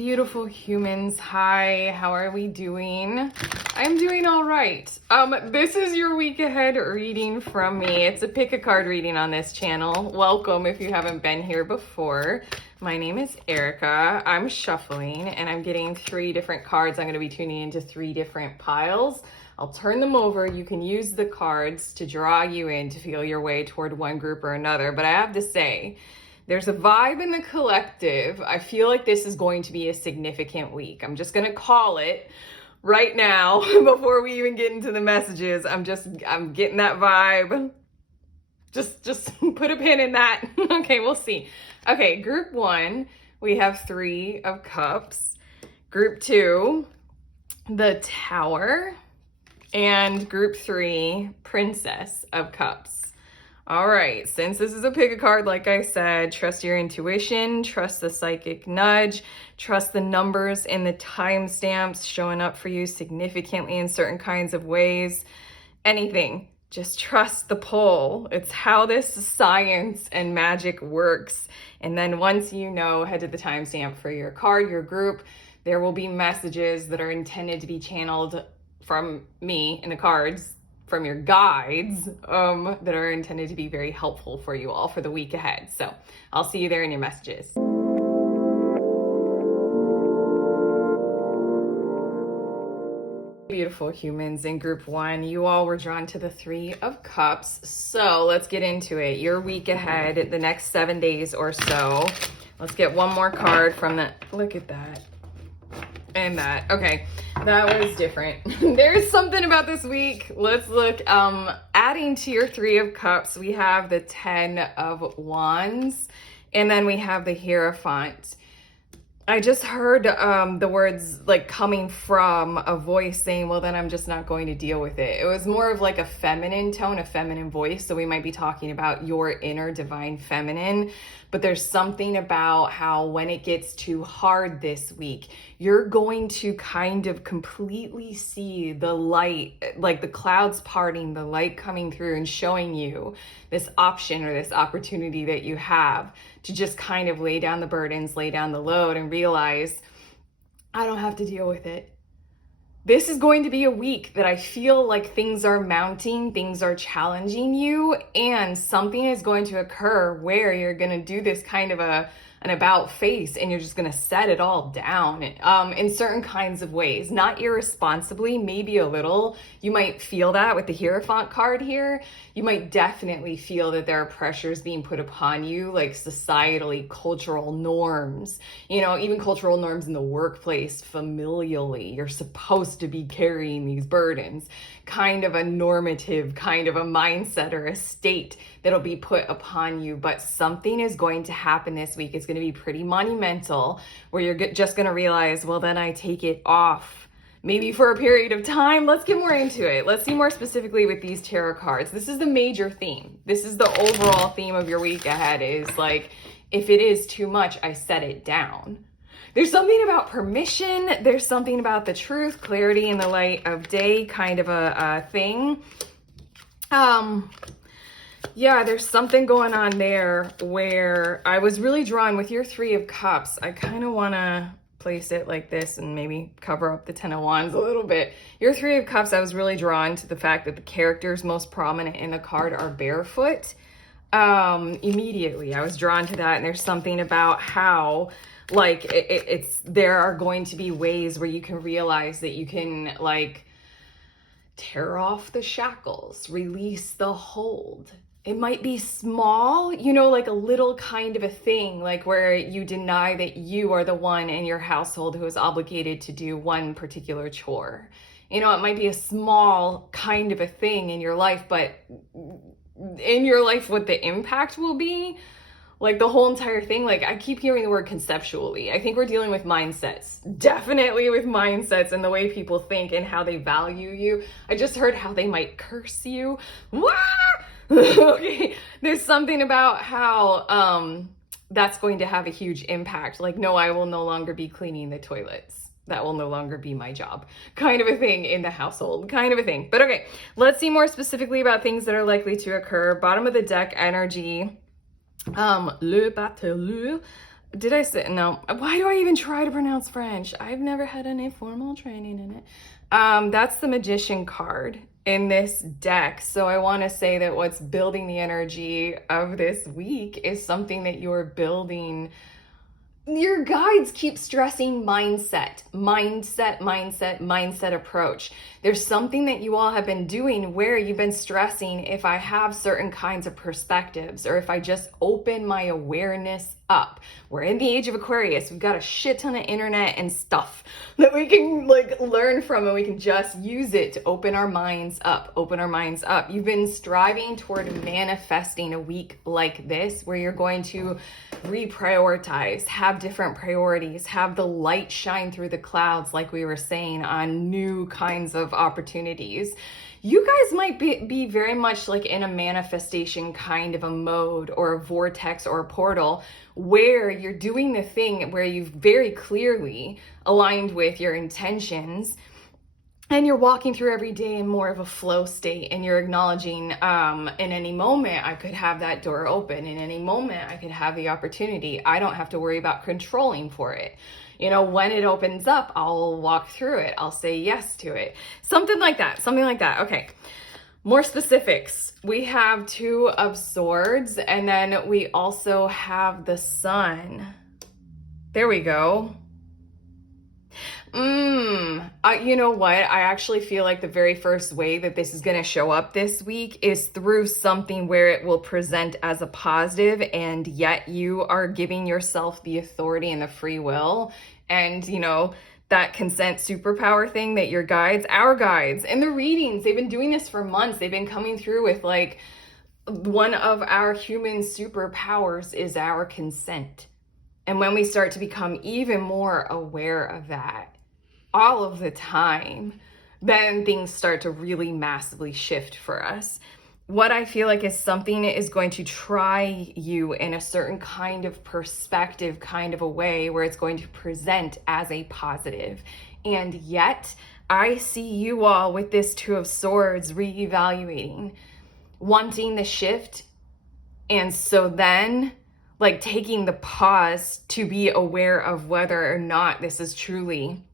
Beautiful humans, hi, how are we doing? I'm doing all right. This is your week ahead reading from me. It's a pick a card reading on this channel. Welcome if you haven't been here before. My name is Erica. I'm shuffling and I'm getting 3 different cards. I'm going to be tuning into 3 different piles. I'll turn them over. You can use the cards to draw you in to feel your way toward one group or another. But I have to say, there's a vibe in the collective. I feel like this is going to be a significant week. I'm just going to call it right now before we even get into the messages. I'm getting that vibe. Just put a pin in that. Okay, we'll see. Okay, group 1, we have 3 of Cups. Group 2, the Tower. And group 3, Princess of Cups. All right, since this is a pick a card, like I said, trust your intuition, trust the psychic nudge, trust the numbers and the timestamps showing up for you significantly in certain kinds of ways. Anything, just trust the pull. It's how this science and magic works. And then once you know, head to the timestamp for your card, your group. There will be messages that are intended to be channeled from me in the cards, from your guides, that are intended to be very helpful for you all for the week ahead. So I'll see you there in your messages. Beautiful humans in group 1, you all were drawn to the 3 of Cups. So let's get into it. Your week ahead, the next 7 days or so. Let's get one more card from the, look at that. And that, okay, that was different. There's something about this week. Let's look, adding to your 3 of Cups, we have the 10 of Wands, and then we have the Hierophant. I just heard the words like coming from a voice saying, well, then I'm just not going to deal with it. It was more of like a feminine tone, a feminine voice. So we might be talking about your inner divine feminine, but there's something about how when it gets too hard this week, you're going to kind of completely see the light, like the clouds parting, the light coming through and showing you this option or this opportunity that you have to just kind of lay down the burdens, lay down the load, and realize, I don't have to deal with it. This is going to be a week that I feel like things are mounting, things are challenging you, and something is going to occur where you're going to do this kind of an about face and you're just going to set it all down in certain kinds of ways, not irresponsibly, maybe a little. You might feel that with the Hierophant card here. You might definitely feel that there are pressures being put upon you, like societally, cultural norms, you know, even cultural norms in the workplace, familially. You're supposed to be carrying these burdens, kind of a normative, kind of a mindset or a state that'll be put upon you. But something is going to happen this week. It's going to be pretty monumental where you're just going to realize, well, then I take it off. Maybe for a period of time. Let's get more into it. Let's see more specifically with these tarot cards. This is the major theme. This is the overall theme of your week ahead is like, if it is too much, I set it down. There's something about permission. There's something about the truth, clarity in the light of day kind of a thing. Yeah, there's something going on there where I was really drawn with your 3 of Cups. I kind of want to place it like this and maybe cover up the 10 of Wands a little bit. Your 3 of Cups, I was really drawn to the fact that the characters most prominent in the card are barefoot. Immediately, I was drawn to that, and there's something about how like there are going to be ways where you can realize that you can like tear off the shackles, release the hold. It might be small, you know, like a little kind of a thing, like where you deny that you are the one in your household who is obligated to do one particular chore. You know, it might be a small kind of a thing in your life, but in your life, what the impact will be, like the whole entire thing, like I keep hearing the word conceptually. I think we're dealing with mindsets, definitely with mindsets and the way people think and how they value you. I just heard how they might curse you. Wah! Okay, there's something about how that's going to have a huge impact. Like, no, I will no longer be cleaning the toilets. That will no longer be my job. Kind of a thing in the household, kind of a thing. But okay, let's see more specifically about things that are likely to occur. Bottom of the deck energy, Le Bateleur. Did I say no? Why do I even try to pronounce French? I've never had any formal training in it. That's the Magician card in this deck. So I want to say that what's building the energy of this week is something that you're building. Your guides keep stressing mindset approach. There's something that you all have been doing where you've been stressing, if I have certain kinds of perspectives, or if I just open my awareness up. We're in the age of Aquarius. We've got a shit ton of internet and stuff that we can like learn from, and we can just use it to open our minds up, You've been striving toward manifesting a week like this where you're going to reprioritize, have different priorities, have the light shine through the clouds, like we were saying, on new kinds of opportunities. You guys might be very much like in a manifestation kind of a mode, or a vortex or a portal, where you're doing the thing where you've very clearly aligned with your intentions, and you're walking through every day in more of a flow state, and you're acknowledging, in any moment I could have that door open, in any moment I could have the opportunity. I don't have to worry about controlling for it. You know, when it opens up, I'll walk through it. I'll say yes to it. Something like that. Okay. More specifics. We have Two of Swords, and then we also have the Sun. There we go. You know what? I actually feel like the very first way that this is going to show up this week is through something where it will present as a positive, and yet you are giving yourself the authority and the free will, and, you know, that consent superpower thing that your guides, our guides, and the readings, they've been doing this for months. They've been coming through with like, one of our human superpowers is our consent. And when we start to become even more aware of that all of the time, then things start to really massively shift for us. What I feel like is something is going to try you in a certain kind of perspective, kind of a way where it's going to present as a positive. And yet I see you all with this Two of Swords reevaluating, wanting the shift. And so then like taking the pause to be aware of whether or not this is truly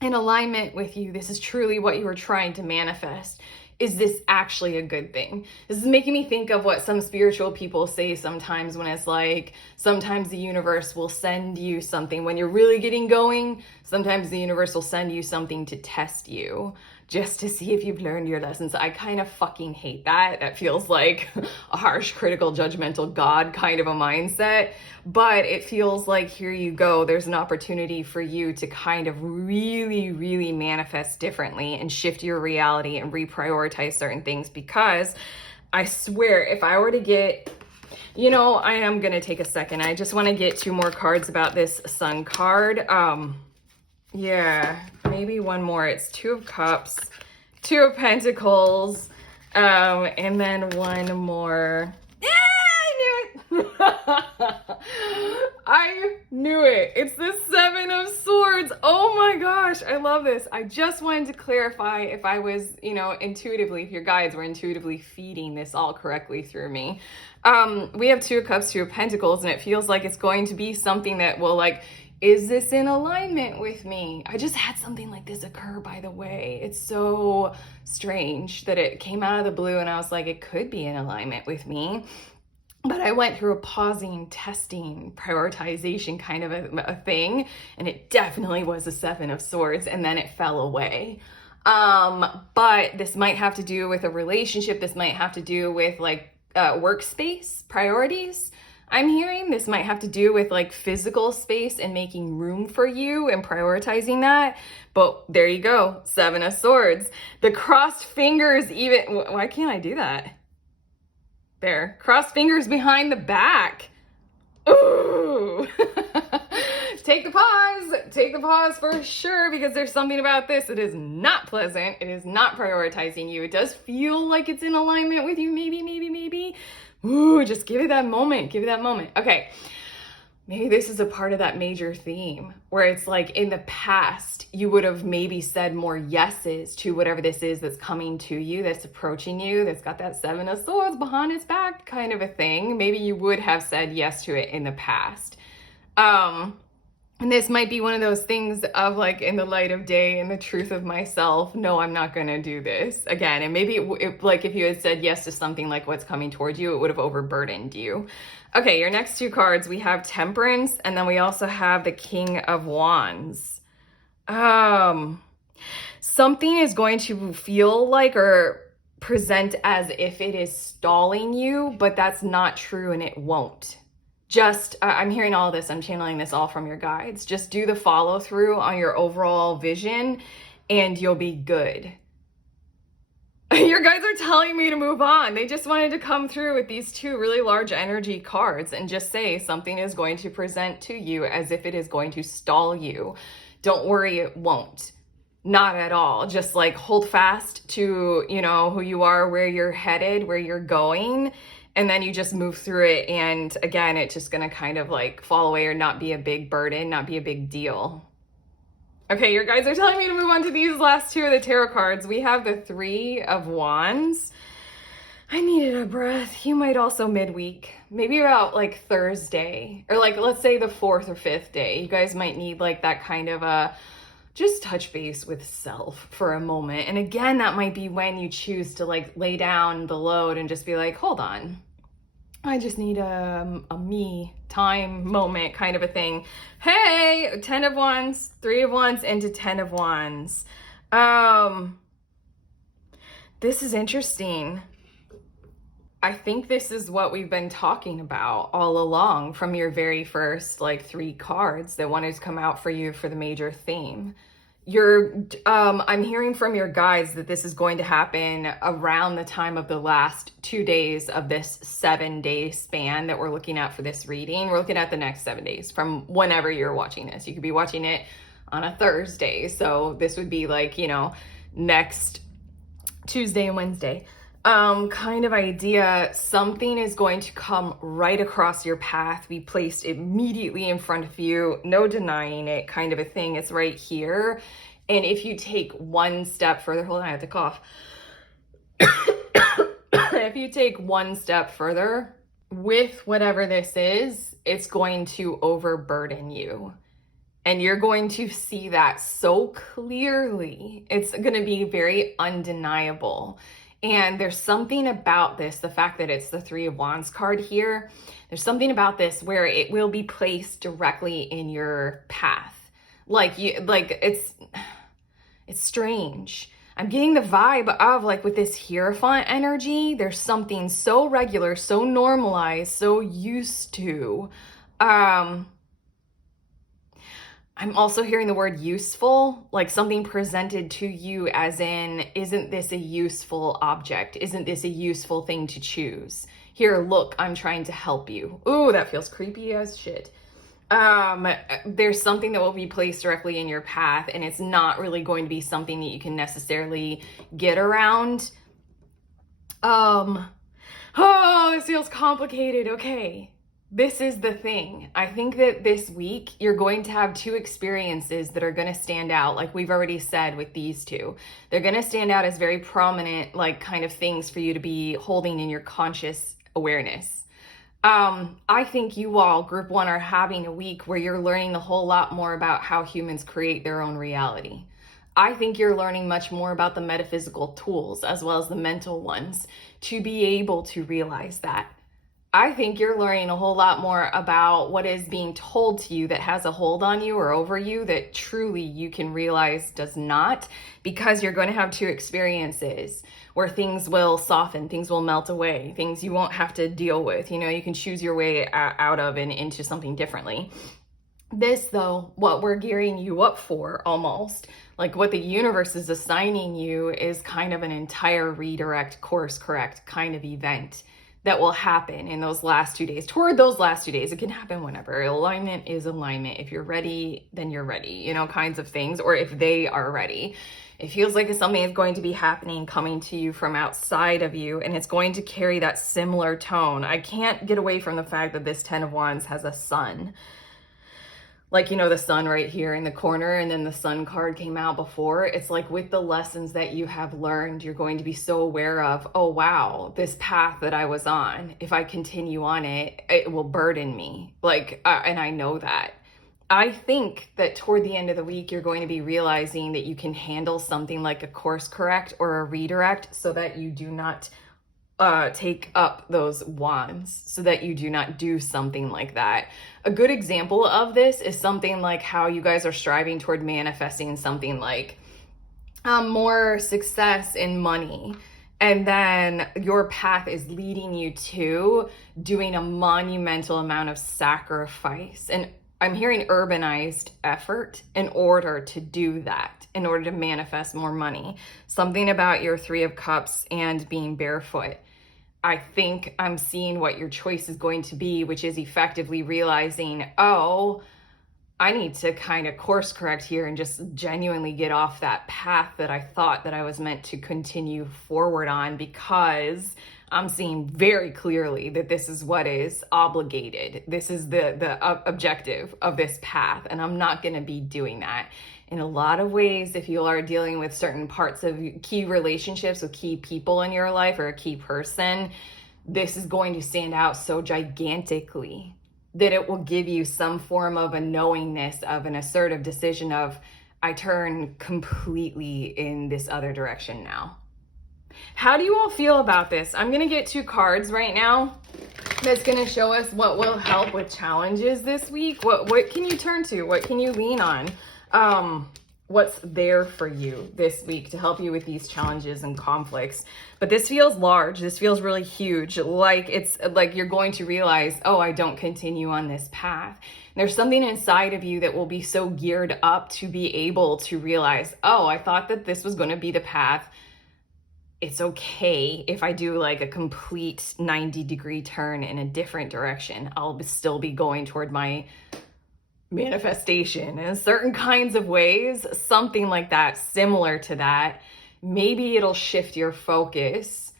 in alignment with you. This is truly what you were trying to manifest. Is this actually a good thing? This is making me think of what some spiritual people say sometimes, when it's like, sometimes the universe will send you something when you're really getting going. Sometimes the universe will send you something to test you, just to see if you've learned your lessons. I kind of fucking hate that. That feels like a harsh, critical, judgmental God kind of a mindset. But it feels like, here you go. There's an opportunity for you to kind of really, really manifest differently and shift your reality and reprioritize certain things. Because I swear, if I were to get, you know, I am going to take a second. I just want to get two more cards about this Sun card. Yeah, maybe one more. It's Two of Cups, Two of Pentacles, and then one more. Yeah, I knew it. I knew it. It's the Seven of Swords. Oh my gosh, I love this. I just wanted to clarify if I was, you know, intuitively, if your guides were intuitively feeding this all correctly through me. We have Two of Cups, Two of Pentacles, and it feels like it's going to be something that will, like, is this in alignment with me? I just had something like this occur, by the way. It's so strange that it came out of the blue, and I was like, it could be in alignment with me. But I went through a pausing, testing, prioritization kind of a thing, and it definitely was a Seven of Swords, and then it fell away. But this might have to do with a relationship. This might have to do with like workspace priorities. I'm hearing this might have to do with like physical space and making room for you and prioritizing that. But there you go, Seven of Swords. The crossed fingers, even, why can't I do that? There, crossed fingers behind the back. Ooh. Take the pause for sure, because there's something about this that is not pleasant. It is not prioritizing you. It does feel like it's in alignment with you, maybe. Ooh, just give it that moment. Okay, maybe this is a part of that major theme where it's like, in the past, you would have maybe said more yeses to whatever this is that's coming to you, that's approaching you, that's got that Seven of Swords behind its back kind of a thing. Maybe you would have said yes to it in the past. And this might be one of those things of like, in the light of day, in the truth of myself, no, I'm not going to do this again. And maybe like if you had said yes to something like what's coming towards you, it would have overburdened you. Okay, your next two cards, we have Temperance, and then we also have the King of Wands. Something is going to feel like or present as if it is stalling you, but that's not true and it won't. Just, I'm hearing all this, I'm channeling this all from your guides. Just do the follow through on your overall vision and you'll be good. Your guides are telling me to move on. They just wanted to come through with these two really large energy cards and just say something is going to present to you as if it is going to stall you. Don't worry, it won't. Not at all. Just like hold fast to, you know, who you are, where you're headed, where you're going. And then you just move through it. And again, it's just going to kind of like fall away or not be a big burden, not be a big deal. Okay, your guides are telling me to move on to these last two of the tarot cards. We have the Three of Wands. I needed a breath. You might also midweek, maybe about like Thursday, or like, let's say the 4th or 5th day. You guys might need like that kind of a just touch base with self for a moment. And again, that might be when you choose to like lay down the load and just be like, hold on, I just need a me time moment kind of a thing. Hey, 10 of Wands, 3 of Wands into 10 of Wands. This is interesting. I think this is what we've been talking about all along from your very first like 3 cards that wanted to come out for you for the major theme. I'm hearing from your guides that this is going to happen around the time of the last 2 days of this 7-day span that we're looking at for this reading. We're looking at the next 7 days from whenever you're watching this. You could be watching it on a Thursday. So this would be like, you know, next Tuesday and Wednesday. Kind of idea. Something is going to come right across your path, be placed immediately in front of you, no denying it, kind of a thing. It's right here. And if you take one step further, hold on, I have to cough. If you take one step further with whatever this is, it's going to overburden you. And you're going to see that so clearly. It's going to be very undeniable. And there's something about this, the fact that it's the Three of Wands card here, there's something about this where it will be placed directly in your path. It's strange. I'm getting the vibe of like with this Hierophant energy, there's something so regular, so normalized, so used to. I'm also hearing the word useful, like something presented to you as in, isn't this a useful object? Isn't this a useful thing to choose? Here, look, I'm trying to help you. Ooh, that feels creepy as shit. There's something that will be placed directly in your path, and it's not really going to be something that you can necessarily get around. Oh, this feels complicated. Okay. This is the thing. I think that this week you're going to have 2 experiences that are going to stand out, like we've already said with these 2. They're going to stand out as very prominent, like kind of things for you to be holding in your conscious awareness. I think you all, Group 1, are having a week where you're learning a whole lot more about how humans create their own reality. I think you're learning much more about the metaphysical tools as well as the mental ones to be able to realize that. I think you're learning a whole lot more about what is being told to you that has a hold on you or over you that truly you can realize does not, because you're going to have 2 experiences where things will soften, things will melt away, things you won't have to deal with. You know, you can choose your way out of and into something differently. This, though, what we're gearing you up for almost, like what the universe is assigning you, is kind of an entire redirect, course correct kind of event that will happen in those last 2 days. Toward those last 2 days, it can happen whenever. Alignment is alignment. If you're ready, then you're ready, you know, kinds of things, or if they are ready. It feels like something is going to be happening, coming to you from outside of you, and it's going to carry that similar tone. I can't get away from the fact that this 10 of Wands has a sun. like, you know, the sun right here in the corner, and then the sun card came out before. It's like with the lessons that you have learned, you're going to be so aware of, oh, wow, this path that I was on, if I continue on it, it will burden me. Like, and I know that. I think that toward the end of the week, you're going to be realizing that you can handle something like a course correct or a redirect so that you do not take up those wands, so that you do not do something like that. A good example of this is something like how you guys are striving toward manifesting something like more success in money. And then your path is leading you to doing a monumental amount of sacrifice. And I'm hearing urbanized effort in order to do that, in order to manifest more money. Something about your Three of Cups and being barefoot. I think I'm seeing what your choice is going to be, which is effectively realizing, oh, I need to kind of course correct here and just genuinely get off that path that I thought that I was meant to continue forward on, because I'm seeing very clearly that this is what is obligated. This is the objective of this path, and I'm not going to be doing that. In a lot of ways, if you are dealing with certain parts of key relationships with key people in your life or a key person, this is going to stand out so gigantically that it will give you some form of a knowingness of an assertive decision of, I turn completely in this other direction now. How do you all feel about this? I'm going to get 2 cards right now that's going to show us what will help with challenges this week. What can you turn to? What can you lean on? What's there for you this week to help you with these challenges and conflicts. But this feels large. This feels really huge. Like it's like you're going to realize, oh, I don't continue on this path. There's something inside of you that will be so geared up to be able to realize, oh, I thought that this was going to be the path. It's okay if I do like a complete 90-degree turn in a different direction. I'll still be going toward my manifestation in certain kinds of ways, something like that, similar to that. Maybe it'll shift your focus.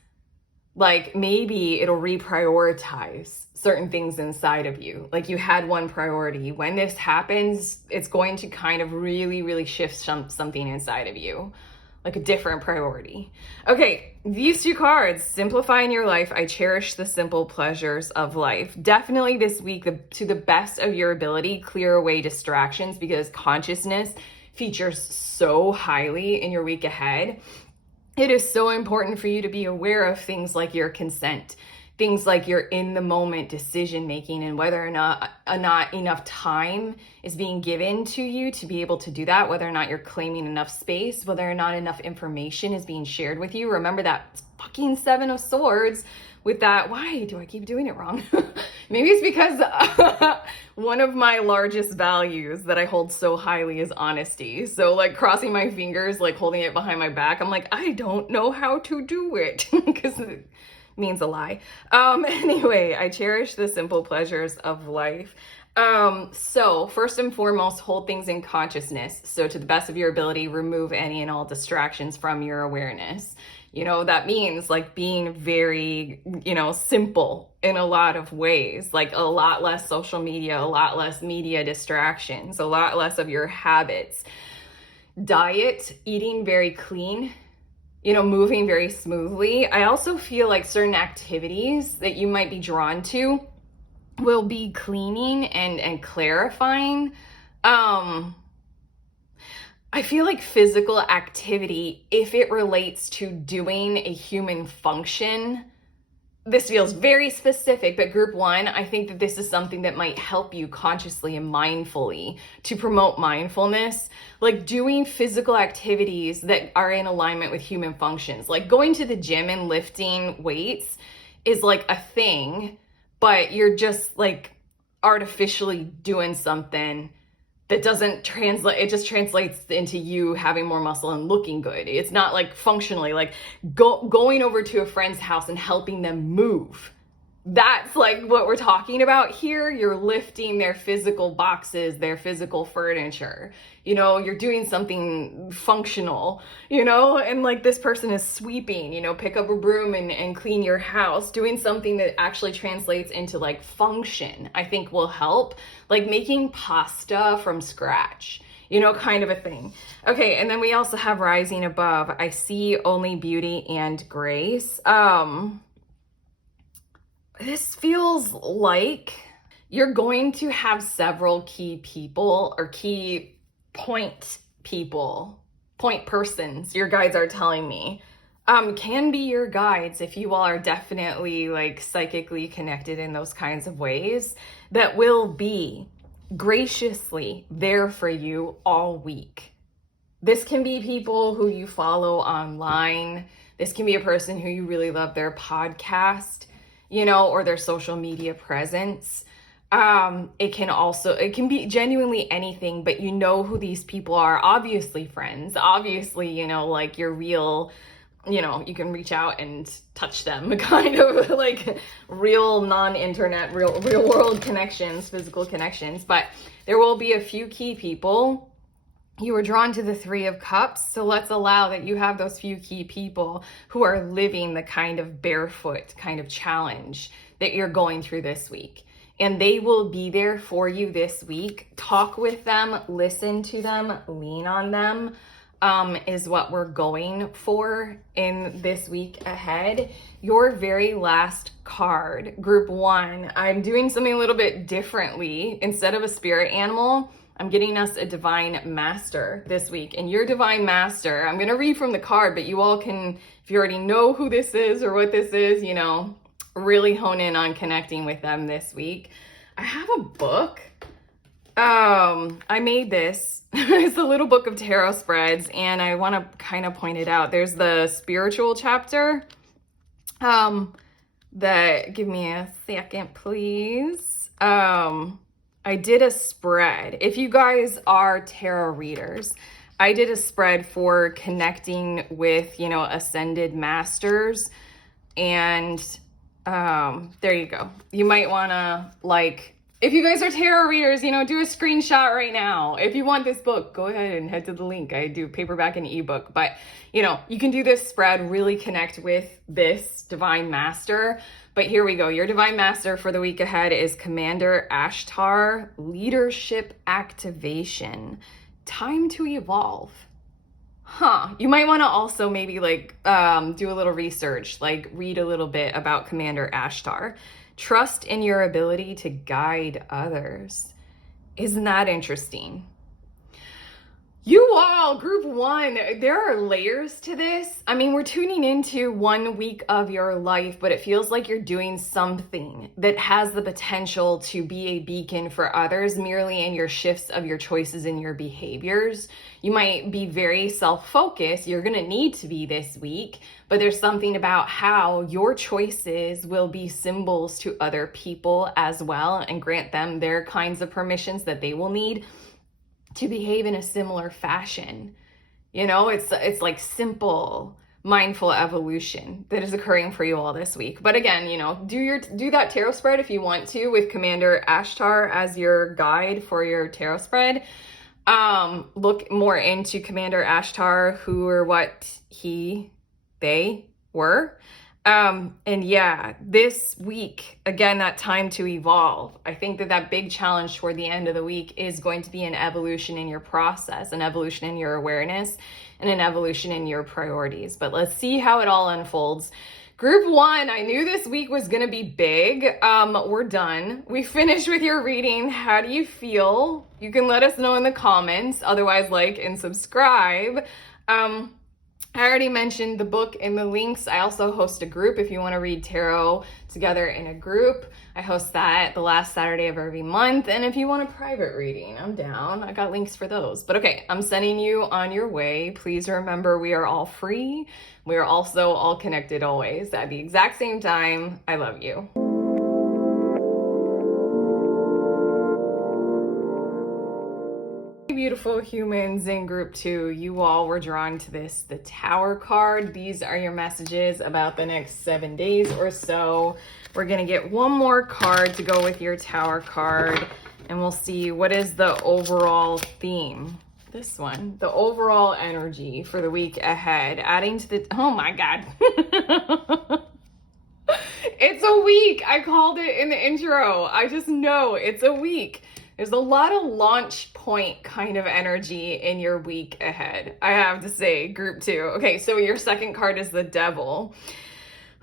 Like maybe it'll reprioritize certain things inside of you. Like you had one priority. When this happens, it's going to kind of really, really shift something inside of you. Like a different priority. Okay, these 2 cards, simplifying your life. I cherish the simple pleasures of life. Definitely this week, to the best of your ability, clear away distractions, because consciousness features so highly in your week ahead. It is so important for you to be aware of things like your consent, things like your in the moment decision making, and whether or not enough time is being given to you to be able to do that, whether or not you're claiming enough space, whether or not enough information is being shared with you. Remember that fucking 7 of Swords with that. Why do I keep doing it wrong? Maybe it's because one of my largest values that I hold so highly is honesty. So like crossing my fingers, like holding it behind my back, I'm like, I don't know how to do it because means a lie. Anyway, I cherish the simple pleasures of life. So first and foremost, hold things in consciousness. So to the best of your ability, remove any and all distractions from your awareness. You know, that means like being very, simple in a lot of ways, like a lot less social media, a lot less media distractions, a lot less of your habits. Diet, eating very clean, moving very smoothly. I also feel like certain activities that you might be drawn to will be cleaning and clarifying. I feel like physical activity, if it relates to doing a human function, this feels very specific, but group 1, I think that this is something that might help you consciously and mindfully to promote mindfulness, like doing physical activities that are in alignment with human functions. Like going to the gym and lifting weights is like a thing, but you're just like artificially doing something that doesn't translate. It just translates into you having more muscle and looking good. It's not like functionally like going over to a friend's house and helping them move. that's like what we're talking about here. You're lifting their physical boxes, their physical furniture. You know, you're doing something functional, you know, and like this person is sweeping, you know, pick up a broom and clean your house, doing something that actually translates into like function, I think will help. Like making pasta from scratch, you know, kind of a thing. Okay, and then we also have rising above. I see only beauty and grace. This feels like you're going to have several key people or key point people, point persons, your guides are telling me, can be your guides if you all are definitely like psychically connected in those kinds of ways, that will be graciously there for you all week. This can be people who you follow online. This can be a person who you really love their podcast, you know, or their social media presence. It can be genuinely anything, but you know who these people are. Obviously friends, obviously, you know, like your real, you know, you can reach out and touch them, kind of like real non-internet, real world connections, physical connections. But there will be a few key people. You were drawn to the Three of Cups, so let's allow that you have those few key people who are living the kind of barefoot kind of challenge that you're going through this week. And they will be there for you this week. Talk with them, listen to them, lean on them, is what we're going for in this week ahead. Your very last card, group 1, I'm doing something a little bit differently. Instead of a spirit animal, I'm getting us a divine master this week. And your divine master, I'm going to read from the card, but you all can, if you already know who this is or what this is, you know, really hone in on connecting with them this week. I have a book. I made this. It's a little book of tarot spreads, and I want to kind of point it out. There's the spiritual chapter. Give me a second, please. I did a spread. If you guys are tarot readers, I did a spread for connecting with, you know, ascended masters. And there you go. You might want to, like, if you guys are tarot readers, you know, do a screenshot right now. If you want this book, go ahead and head to the link. I do paperback and ebook, but you know, you can do this spread, really connect with this divine master. But here we go. Your divine master for the week ahead is Commander Ashtar, leadership activation, time to evolve. You might want to also maybe like do a little research, like read a little bit about Commander Ashtar. Trust in your ability to guide others. Isn't that interesting? You all, group 1, there are layers to this. I mean, we're tuning into 1 week of your life, but it feels like you're doing something that has the potential to be a beacon for others merely in your shifts of your choices and your behaviors. You might be very self-focused. You're going to need to be this week, but there's something about how your choices will be symbols to other people as well and grant them their kinds of permissions that they will need to behave in a similar fashion. You know, it's like simple, mindful evolution that is occurring for you all this week. But again, you know, do that tarot spread if you want to, with Commander Ashtar as your guide for your tarot spread. Look more into Commander Ashtar, who or what they were. And yeah, this week, again, that time to evolve. I think that big challenge toward the end of the week is going to be an evolution in your process, an evolution in your awareness, and an evolution in your priorities. But let's see how it all unfolds. Group 1, I knew this week was going to be big. We're done. We finished with your reading. How do you feel? You can let us know in the comments. Otherwise, like and subscribe. I already mentioned the book and the links. I also host a group if you want to read tarot together in a group. I host that the last Saturday of every month. And if you want a private reading, I'm down. I got links for those. But okay, I'm sending you on your way. Please remember, we are all free. We are also all connected always at the exact same time. I love you. beautiful humans in group 2, you all were drawn to this, the Tower card. These are your messages about the next 7 days or so. We're going to get one more card to go with your Tower card, and we'll see what is the overall theme. This one, the overall energy for the week ahead, adding to the, oh my God. It's a week. I called it in the intro. I just know it's a week. There's a lot of launch point kind of energy in your week ahead, I have to say, group 2. Okay, so your second card is the Devil.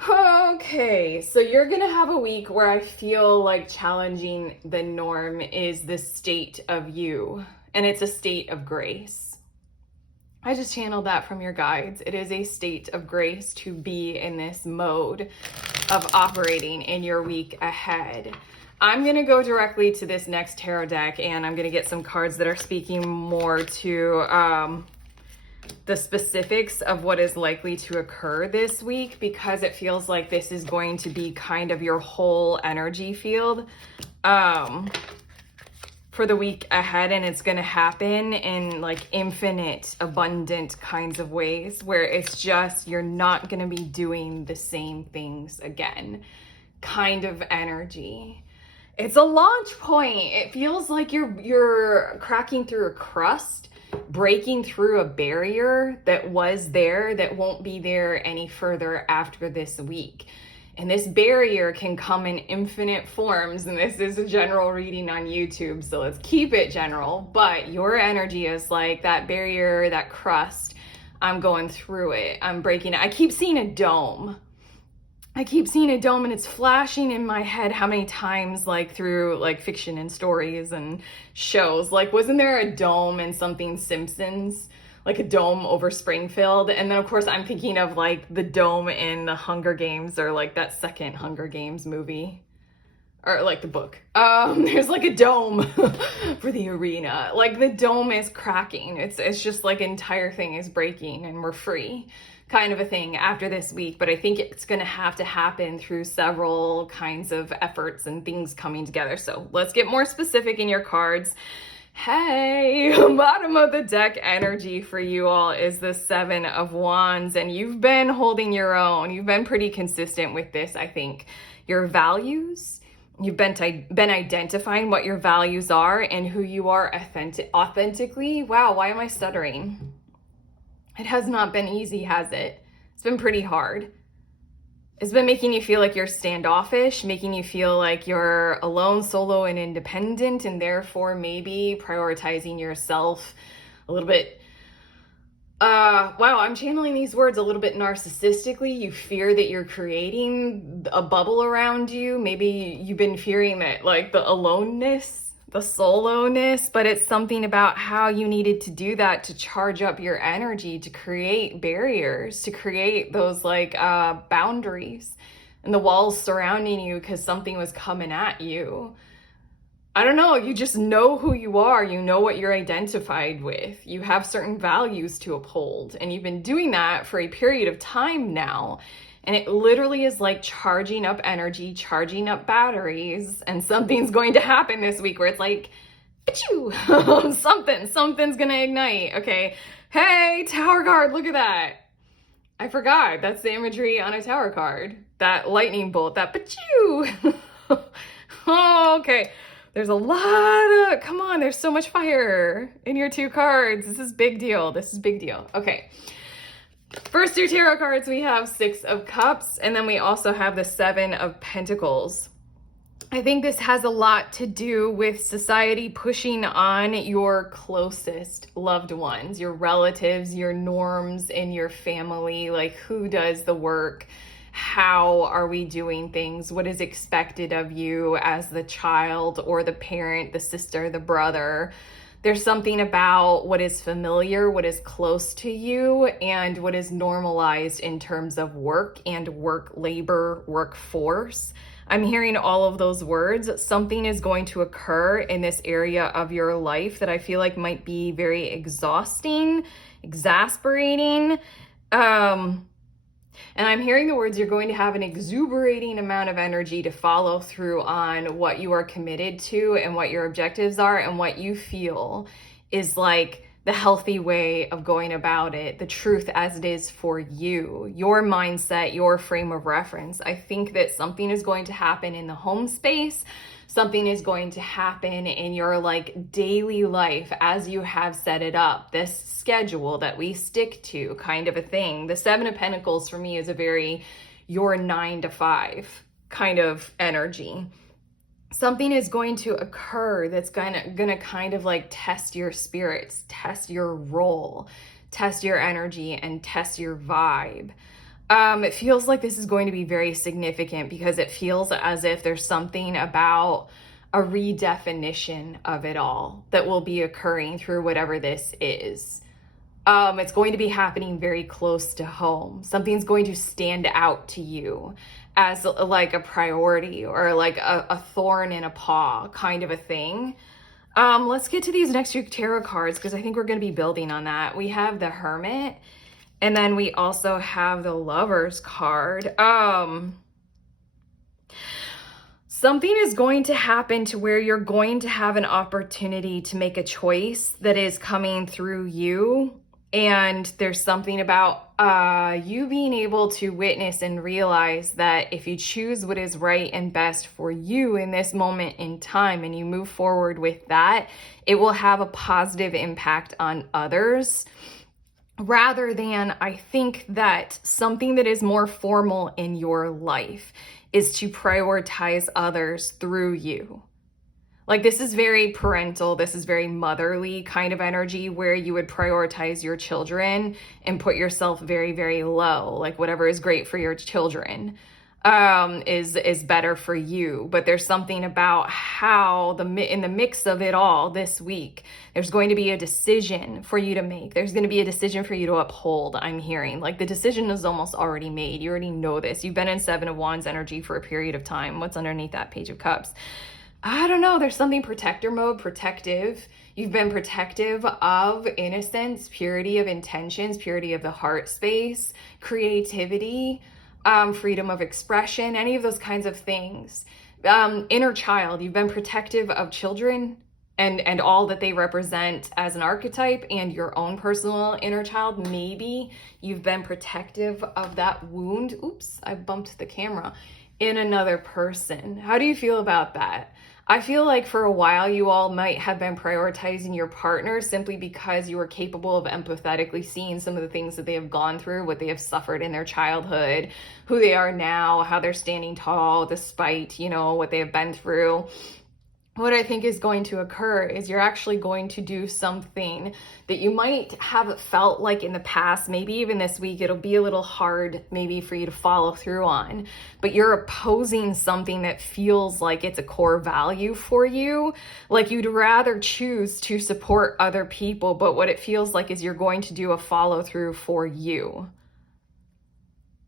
Okay, so you're gonna have a week where I feel like challenging the norm is the state of you, and it's a state of grace. I just channeled that from your guides. It is a state of grace to be in this mode of operating in your week ahead. I'm going to go directly to this next tarot deck, and I'm going to get some cards that are speaking more to the specifics of what is likely to occur this week, because it feels like this is going to be kind of your whole energy field for the week ahead, and it's going to happen in like infinite, abundant kinds of ways where it's just you're not going to be doing the same things again kind of energy. It's a launch point. It feels like you're cracking through a crust, breaking through a barrier that was there that won't be there any further after this week. And this barrier can come in infinite forms, and this is a general reading on YouTube, so let's keep it general. But your energy is like that barrier, that crust. I'm going through it. I'm breaking it. I keep seeing a dome. And it's flashing in my head how many times, like through like fiction and stories and shows, like wasn't there a dome in something Simpsons? Like a dome over Springfield. And then of course I'm thinking of like the dome in the Hunger Games, or like that second Hunger Games movie, or like the book. There's like a dome for the arena. Like the dome is cracking. It's just like entire thing is breaking and we're free kind of a thing after this week. But I think it's going to have to happen through several kinds of efforts and things coming together. So let's get more specific in your cards. Hey, bottom of the deck energy for you all is the 7 of Wands, and you've been holding your own. You've been pretty consistent with this, I think. Your values, you've been identifying what your values are and who you are authentically. Wow, why am I stuttering? It has not been easy, has it? It's been pretty hard. It's been making you feel like you're standoffish, making you feel like you're alone, solo, and independent, and therefore maybe prioritizing yourself a little bit. Wow, I'm channeling these words a little bit narcissistically. You fear that you're creating a bubble around you. Maybe you've been fearing that, like the aloneness, the soloness, but it's something about how you needed to do that to charge up your energy, to create barriers, to create those like boundaries and the walls surrounding you because something was coming at you. I don't know, you just know who you are, you know what you're identified with, you have certain values to uphold, and you've been doing that for a period of time now. And it literally is like charging up energy, charging up batteries, and something's going to happen this week where it's like, achoo, something's gonna ignite, okay? Hey, Tower card, look at that. I forgot, that's the imagery on a Tower card. That lightning bolt, that achoo. Oh, okay. There's a lot of, come on, there's so much fire in your 2 cards. This is big deal, Okay. First 2 tarot cards, we have 6 of Cups, and then we also have the 7 of Pentacles. I think this has a lot to do with society pushing on your closest loved ones, your relatives, your norms in your family, like who does the work, how are we doing things, what is expected of you as the child or the parent, the sister, the brother. There's something about what is familiar, what is close to you, and what is normalized in terms of work and work labor, workforce. I'm hearing all of those words. Something is going to occur in this area of your life that I feel like might be very exhausting, exasperating. And I'm hearing the words, you're going to have an exuberating amount of energy to follow through on what you are committed to and what your objectives are and what you feel is like the healthy way of going about it, the truth as it is for you, your mindset, your frame of reference. I think that something is going to happen in the home space. Something is going to happen in your like daily life as you have set it up, this schedule that we stick to, kind of a thing. The Seven of Pentacles for me is a very your 9 to 5 kind of energy. Something is going to occur that's gonna kind of like test your spirits, test your role, test your energy, and test your vibe. It feels like this is going to be very significant because it feels as if there's something about a redefinition of it all that will be occurring through whatever this is. It's going to be happening very close to home. Something's going to stand out to you as like a priority or like a thorn in a paw kind of a thing. Let's get to these next few tarot cards because I think we're going to be building on that. We have the Hermit, and then we also have the Lover's card. Something is going to happen to where you're going to have an opportunity to make a choice that is coming through you. And there's something about you being able to witness and realize that if you choose what is right and best for you in this moment in time and you move forward with that, it will have a positive impact on others. Rather than, I think that something that is more formal in your life is to prioritize others through you. Like this is very parental, this is very motherly kind of energy where you would prioritize your children and put yourself very, very low. Like whatever is great for your children is better for you. But there's something about how in the mix of it all this week, there's going to be a decision for you to make. There's going to be a decision for you to uphold, I'm hearing. Like the decision is almost already made. You already know this. You've been in Seven of Wands energy for a period of time. What's underneath that Page of Cups? I don't know, there's something protector mode, protective. You've been protective of innocence, purity of intentions, purity of the heart space, creativity, freedom of expression, any of those kinds of things. Inner child, you've been protective of children and all that they represent as an archetype and your own personal inner child. Maybe you've been protective of that wound. Oops, I bumped the camera. In another person. How do you feel about that? I feel like for a while you all might have been prioritizing your partner simply because you were capable of empathetically seeing some of the things that they have gone through, what they have suffered in their childhood, who they are now, how they're standing tall despite, what they have been through. What I think is going to occur is you're actually going to do something that you might have felt like in the past, maybe even this week, it'll be a little hard maybe for you to follow through on, but you're opposing something that feels like it's a core value for you. Like you'd rather choose to support other people, but what it feels like is you're going to do a follow through for you.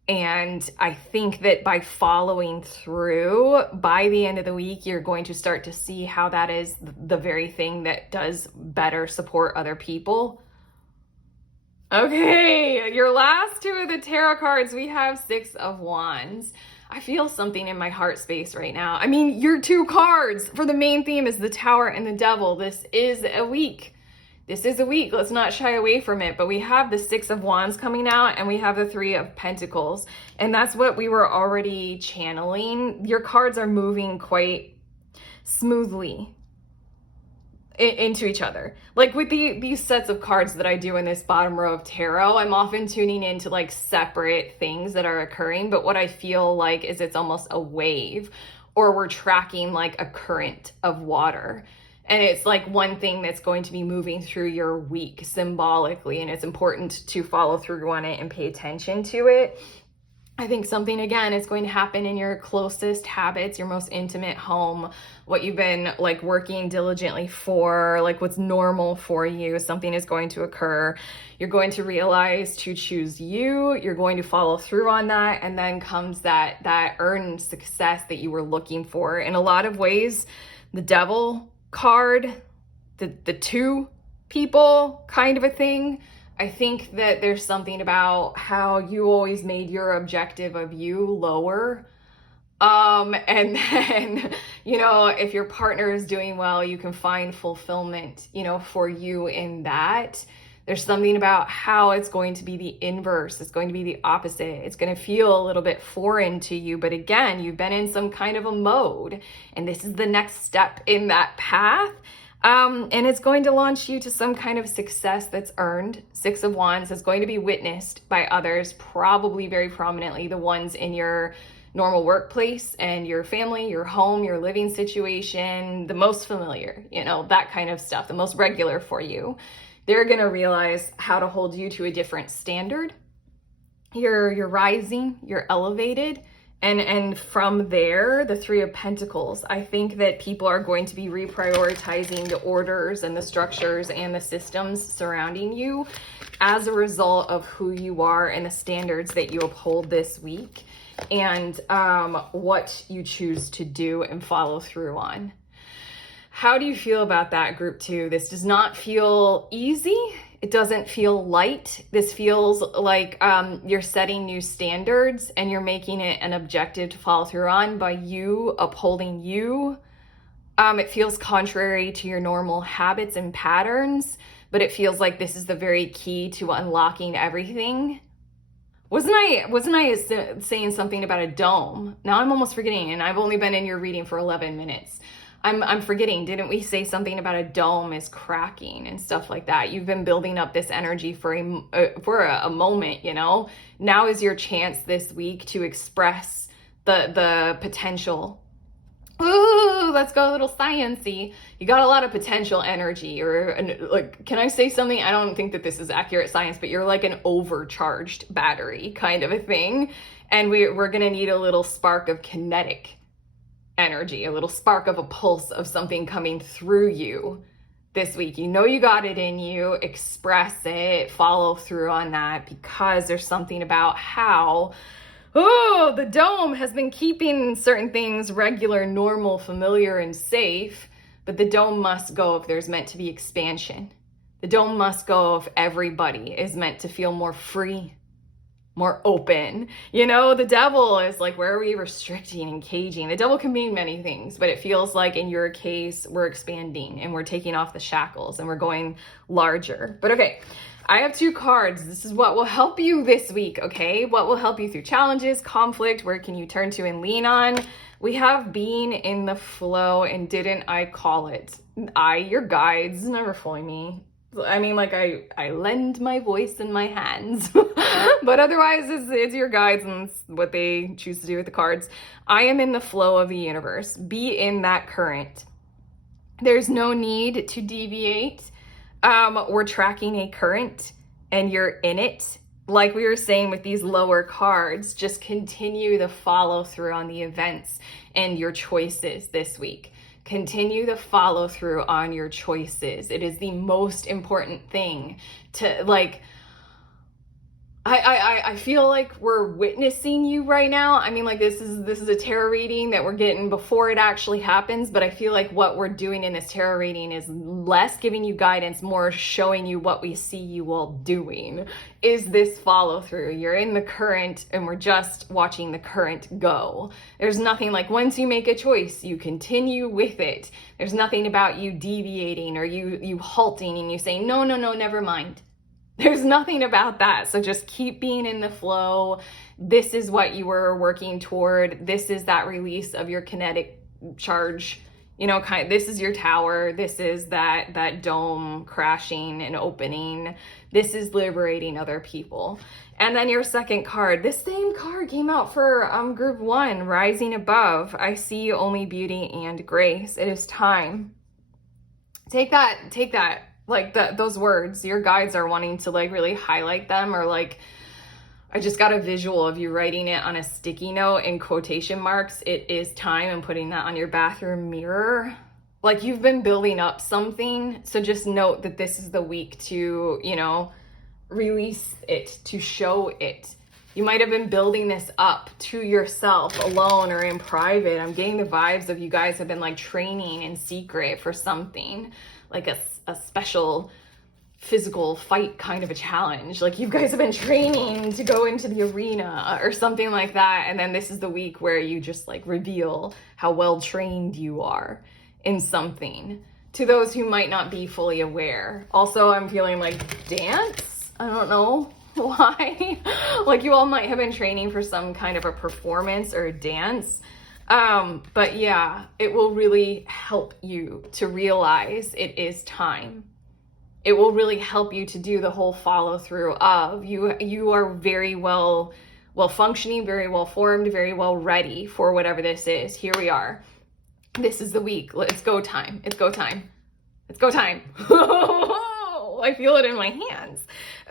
And I think that by following through, by the end of the week, you're going to start to see how that is the very thing that does better support other people. Okay, your last two of the tarot cards, we have Six of Wands. I feel something in my heart space right now. I mean, your two cards for the main theme is the Tower and the Devil. This is a week. Let's not shy away from it. But we have the Six of Wands coming out and we have the Three of Pentacles. And that's what we were already channeling. Your cards are moving quite smoothly into each other. Like with these sets of cards that I do in this bottom row of tarot, I'm often tuning into like separate things that are occurring. But what I feel like is it's almost a wave, or we're tracking like a current of water. And it's like one thing that's going to be moving through your week symbolically, and it's important to follow through on it and pay attention to it. I think something, again, is going to happen in your closest habits, your most intimate home, what you've been like working diligently for, like what's normal for you. Something is going to occur. You're going to realize to choose you. You're going to follow through on that. And then comes that earned success that you were looking for. In a lot of ways, the Devil card, the two people kind of a thing. I think that there's something about how you always made your objective of you lower And then, you know, if your partner is doing well, you can find fulfillment, you know, for you in that. There's something about how it's going to be the inverse. It's going to be the opposite. It's going to feel a little bit foreign to you. But again, you've been in some kind of a mode, and this is the next step in that path. And it's going to launch you to some kind of success that's earned. Six of Wands is going to be witnessed by others, probably very prominently, the ones in your normal workplace and your family, your home, your living situation, the most familiar, you know, that kind of stuff, the most regular for you. They're going to realize how to hold you to a different standard. You're rising, you're elevated. And from there, the Three of Pentacles, I think that people are going to be reprioritizing the orders and the structures and the systems surrounding you as a result of who you are and the standards that you uphold this week, and what you choose to do and follow through on. How do you feel about that, group 2? This does not feel easy. It doesn't feel light. This feels like you're setting new standards and you're making it an objective to follow through on by you upholding you. It feels contrary to your normal habits and patterns, but it feels like this is the very key to unlocking everything. Wasn't I saying something about a dome? Now I'm almost forgetting, and I've only been in your reading for 11 minutes. I'm forgetting, didn't we say something about a dome is cracking and stuff like that? You've been building up this energy for a moment, you know? Now is your chance this week to express the potential. Ooh, let's go a little sciencey. You got a lot of potential energy, or like, can I say something? I don't think that this is accurate science, but you're like an overcharged battery kind of a thing. And we're gonna need a little spark of kinetic energy, a little spark of a pulse of something coming through you this week. You know you got it in you, express it, follow through on that, because there's something about how, the dome has been keeping certain things regular, normal, familiar, and safe, but the dome must go if there's meant to be expansion. The dome must go if everybody is meant to feel more free, more open. You know, the devil is like, where are we restricting and caging? The devil can mean many things, but it feels like in your case, we're expanding and we're taking off the shackles and we're going larger. But okay, I have 2 cards. This is what will help you this week, okay? What will help you through challenges, conflict, where can you turn to and lean on? We have being in the flow, and didn't I call it? Your guides, never fooling me. I mean, like I lend my voice and my hands, but otherwise it's your guides and it's what they choose to do with the cards. I am in the flow of the universe. Be in that current. There's no need to deviate. We're tracking a current and you're in it. Like we were saying with these lower cards, just continue the follow through on the events and your choices this week. Continue to follow through on your choices. It is the most important thing to, like, I feel like we're witnessing you right now. I mean, like, this is a tarot reading that we're getting before it actually happens, but I feel like what we're doing in this tarot reading is less giving you guidance, more showing you what we see you all doing. Is this follow through? You're in the current and we're just watching the current go. There's nothing like, once you make a choice, you continue with it. There's nothing about you deviating or you halting and you saying, no, never mind. There's nothing about that. So just keep being in the flow. This is what you were working toward. This is that release of your kinetic charge. You know, this is your tower. This is that dome crashing and opening. This is liberating other people. And then your second card, this same card came out for group 1, rising above. I see only beauty and grace. It is time. Take that. Like those words, your guides are wanting to like really highlight them, or like, I just got a visual of you writing it on a sticky note in quotation marks. It is time, and putting that on your bathroom mirror. Like you've been building up something. So just note that this is the week to, you know, release it, to show it. You might have been building this up to yourself alone or in private. I'm getting the vibes of you guys have been like training in secret for something, like a special physical fight kind of a challenge. Like you guys have been training to go into the arena or something like that. And then this is the week where you just like reveal how well trained you are in something to those who might not be fully aware. Also, I'm feeling like dance. I don't know why. Like you all might have been training for some kind of a performance or a dance. But yeah, it will really help you to realize it is time. It will really help you to do the whole follow through of you are very well functioning, very well formed, very well ready for whatever this is. Here we are. This is the week. It's go time. It's go time. It's go time. I feel it in my hands.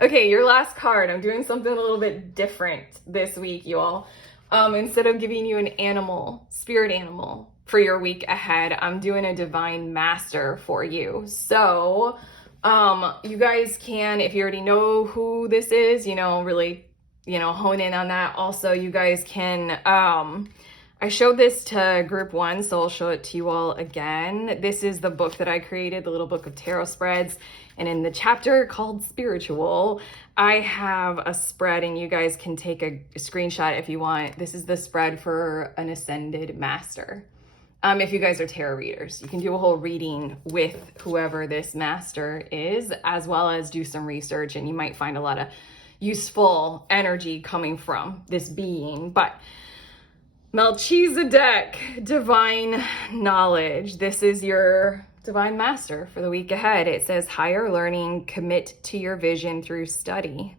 Okay, your last card. I'm doing something a little bit different this week, you all. Instead of giving you an animal, spirit animal for your week ahead, I'm doing a divine master for you. So, you guys can, if you already know who this is, really, hone in on that. Also, you guys can, I showed this to group 1, so I'll show it to you all again. This is the book that I created, the little book of tarot spreads. And in the chapter called Spiritual, I have a spread, and you guys can take a screenshot if you want. This is the spread for an ascended master. If you guys are tarot readers, you can do a whole reading with whoever this master is, as well as do some research, and you might find a lot of useful energy coming from this being. But Melchizedek, divine knowledge. This is your divine master for the week ahead. It says higher learning, commit to your vision through study.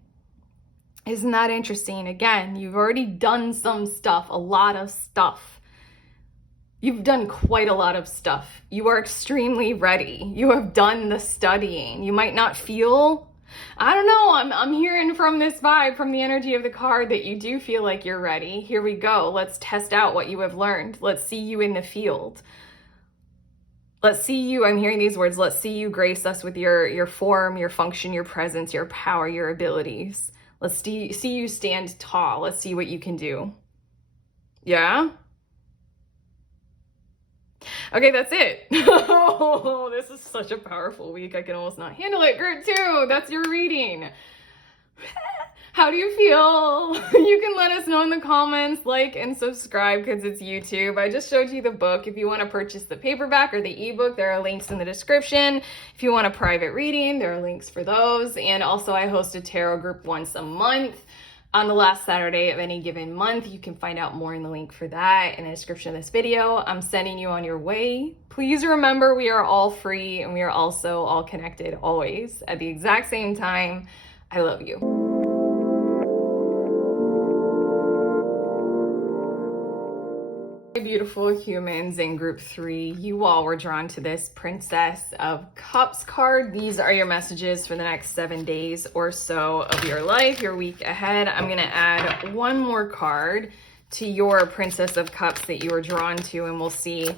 Isn't that interesting? Again, you've already done some stuff, a lot of stuff. You've done quite a lot of stuff. You are extremely ready. You have done the studying. You might not feel, I don't know, I'm hearing from this vibe, from the energy of the card, that you do feel like you're ready. Here we go. Let's test out what you have learned. Let's see you in the field. Let's see you, I'm hearing these words, let's see you grace us with your form, your function, your presence, your power, your abilities. Let's see you stand tall. Let's see what you can do. Yeah? Okay, that's it. Oh, this is such a powerful week. I can almost not handle it. Group 2, that's your reading. How do you feel? You can let us know in the comments, like and subscribe because it's YouTube. I just showed you the book. If you want to purchase the paperback or the ebook, there are links in the description. If you want a private reading, there are links for those. And also I host a tarot group once a month on the last Saturday of any given month. You can find out more in the link for that in the description of this video. I'm sending you on your way. Please remember, we are all free and we are also all connected always at the exact same time. I love you. Beautiful humans in group 3, you all were drawn to this Princess of Cups card. These are your messages for the next 7 days or so of your life, your week ahead. I'm going to add one more card to your Princess of Cups that you were drawn to, and we'll see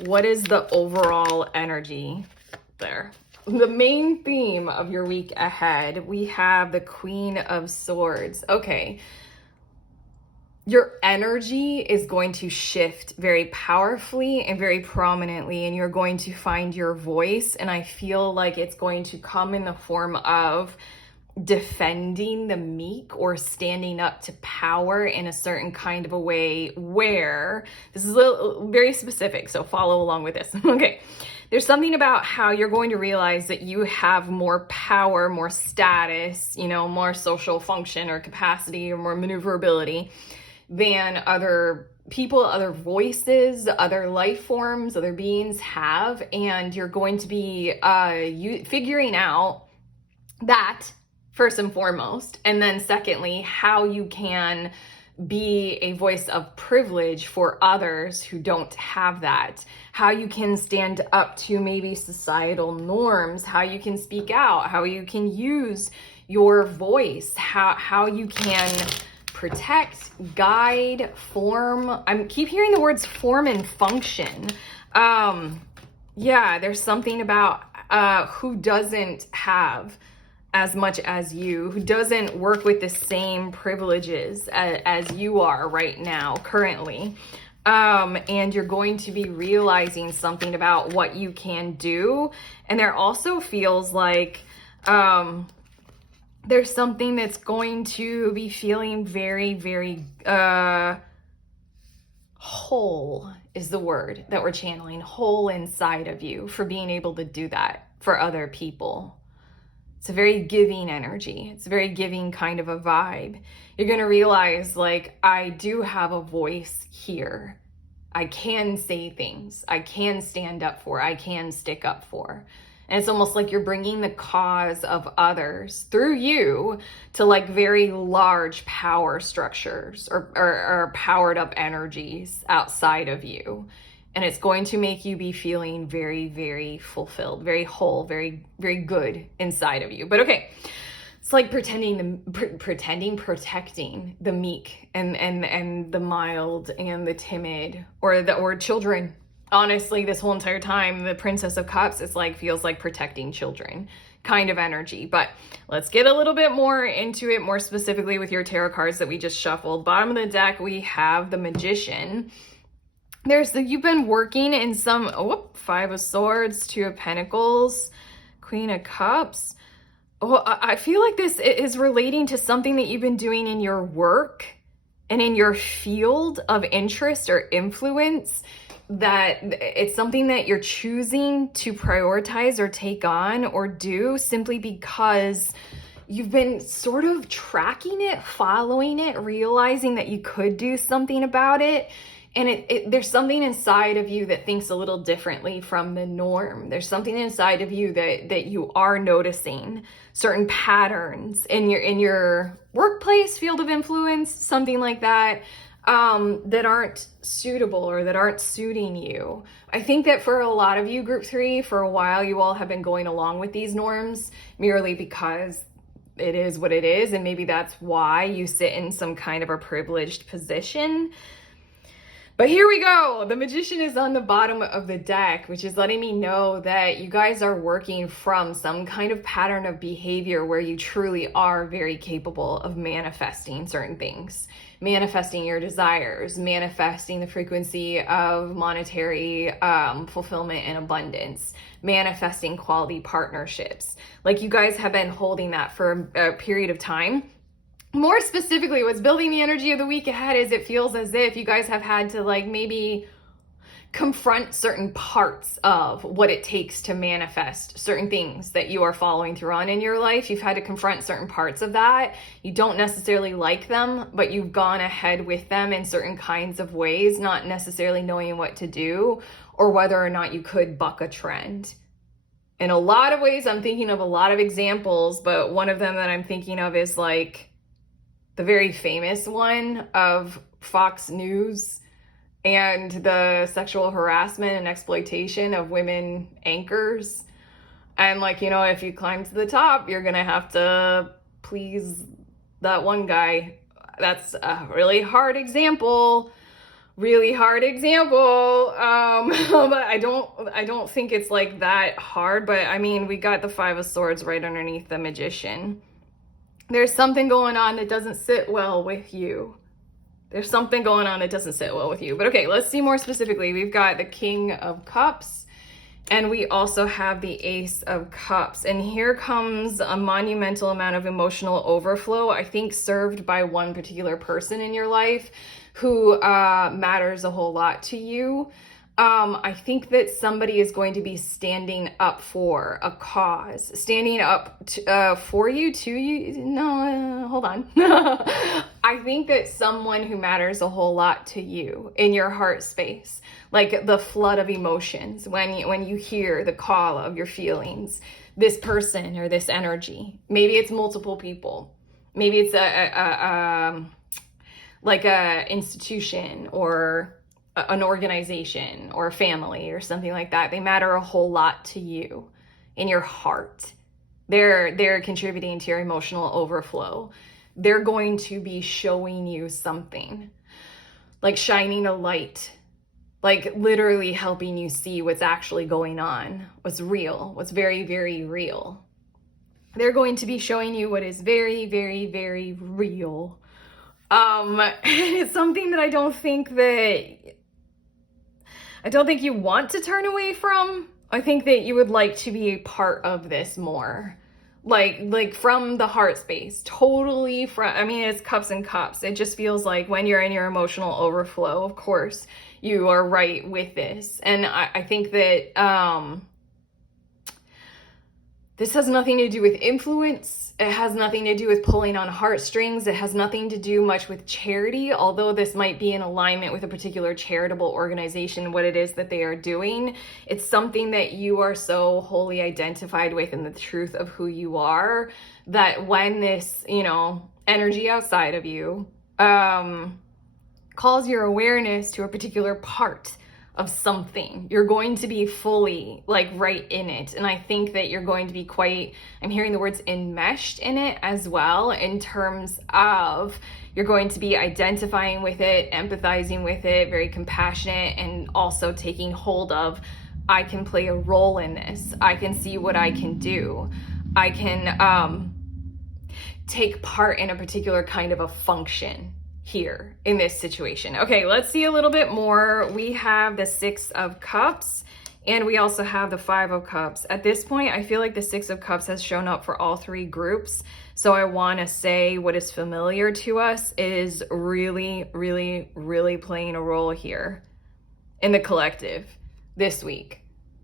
what is the overall energy there. The main theme of your week ahead, we have the Queen of Swords. Okay. Your energy is going to shift very powerfully and very prominently, and you're going to find your voice. And I feel like it's going to come in the form of defending the meek or standing up to power in a certain kind of a way, where this is very specific. So follow along with this. Okay. There's something about how you're going to realize that you have more power, more status, more social function or capacity or more maneuverability than other people, other voices, other life forms, other beings have. And you're going to be figuring out that first and foremost. And then secondly, how you can be a voice of privilege for others who don't have that. How you can stand up to maybe societal norms, how you can speak out, how you can use your voice, how you can protect, guide, form. I keep hearing the words form and function. Yeah, there's something about who doesn't have as much as you, who doesn't work with the same privileges as you are right now, currently. And you're going to be realizing something about what you can do. And there also feels like There's something that's going to be feeling very, very whole is the word that we're channeling, whole inside of you for being able to do that for other people. It's a very giving energy. It's a very giving kind of a vibe. You're going to realize, like, I do have a voice here. I can say things. I can stand up for. I can stick up for. And it's almost like you're bringing the cause of others through you to like very large power structures or powered up energies outside of you. And it's going to make you be feeling very, very fulfilled, very whole, very, very good inside of you. But okay, it's like protecting the meek and the mild and the timid or children. Honestly, this whole entire time, the Princess of Cups is like, feels like protecting children kind of energy. But let's get a little bit more into it, more specifically with your tarot cards that we just shuffled. Bottom of the deck, we have the Magician. You've been working in some, Five of Swords, Two of Pentacles, Queen of Cups. I feel like this is relating to something that you've been doing in your work and in your field of interest or influence, that it's something that you're choosing to prioritize or take on or do simply because you've been sort of tracking it, following it, realizing that you could do something about it. And there's something inside of you that thinks a little differently from the norm. There's something inside of you that you are noticing certain patterns in your workplace, field of influence, something like that, that aren't suitable or that aren't suiting you. I think that for a lot of you, Group 3, for a while, you all have been going along with these norms merely because it is what it is. And maybe that's why you sit in some kind of a privileged position. But here we go. The Magician is on the bottom of the deck, which is letting me know that you guys are working from some kind of pattern of behavior where you truly are very capable of manifesting certain things, manifesting your desires, manifesting the frequency of monetary fulfillment and abundance, manifesting quality partnerships. Like, you guys have been holding that for a period of time. More specifically, what's building the energy of the week ahead is it feels as if you guys have had to like maybe confront certain parts of what it takes to manifest certain things that you are following through on in your life. You've had to confront certain parts of that. You don't necessarily like them, but you've gone ahead with them in certain kinds of ways, not necessarily knowing what to do or whether or not you could buck a trend. In a lot of ways, I'm thinking of a lot of examples, but one of them that I'm thinking of is like the very famous one of Fox News and the sexual harassment and exploitation of women anchors. And like, you know, if you climb to the top, you're gonna have to please that one guy. That's a really hard example. But I don't think it's like that hard. But I mean, we got the Five of Swords right underneath the Magician. There's something going on that doesn't sit well with you. But okay, let's see more specifically. We've got the King of Cups and we also have the Ace of Cups. And here comes a monumental amount of emotional overflow, I think served by one particular person in your life who matters a whole lot to you. I think that somebody is going to be standing up for a cause, standing up for you, to you. No, hold on. I think that someone who matters a whole lot to you in your heart space, like the flood of emotions, when you hear the call of your feelings, this person or this energy, maybe it's multiple people, maybe it's like a institution or an organization or a family or something like that. They matter a whole lot to you in your heart. They're contributing to your emotional overflow. They're going to be showing you something, like shining a light, like literally helping you see what's actually going on, what's real, what's very, very real. They're going to be showing you what is very, very, very real. It's something that I don't think you want to turn away from. I think that you would like to be a part of this more. like from the heart space, totally from, I mean, it's cups and cups. It just feels like when you're in your emotional overflow, of course, you are right with this. And I think that this has nothing to do with influence. It has nothing to do with pulling on heartstrings. It has nothing to do much with charity, although this might be in alignment with a particular charitable organization, what it is that they are doing. It's something that you are so wholly identified with in the truth of who you are, that when this, you know, energy outside of you calls your awareness to a particular part of something, you're going to be fully like right in it. And I think that you're going to be quite, I'm hearing the words enmeshed in it as well, in terms of you're going to be identifying with it, empathizing with it, very compassionate, and also taking hold of, I can play a role in this. I can see what I can do. I can take part in a particular kind of a function here in this situation. Okay, let's see a little bit more. We have the Six of Cups, and we also have the Five of Cups. At this point, I feel like the Six of Cups has shown up for all three groups. So I want to say what is familiar to us is really, really, really playing a role here in the collective this week.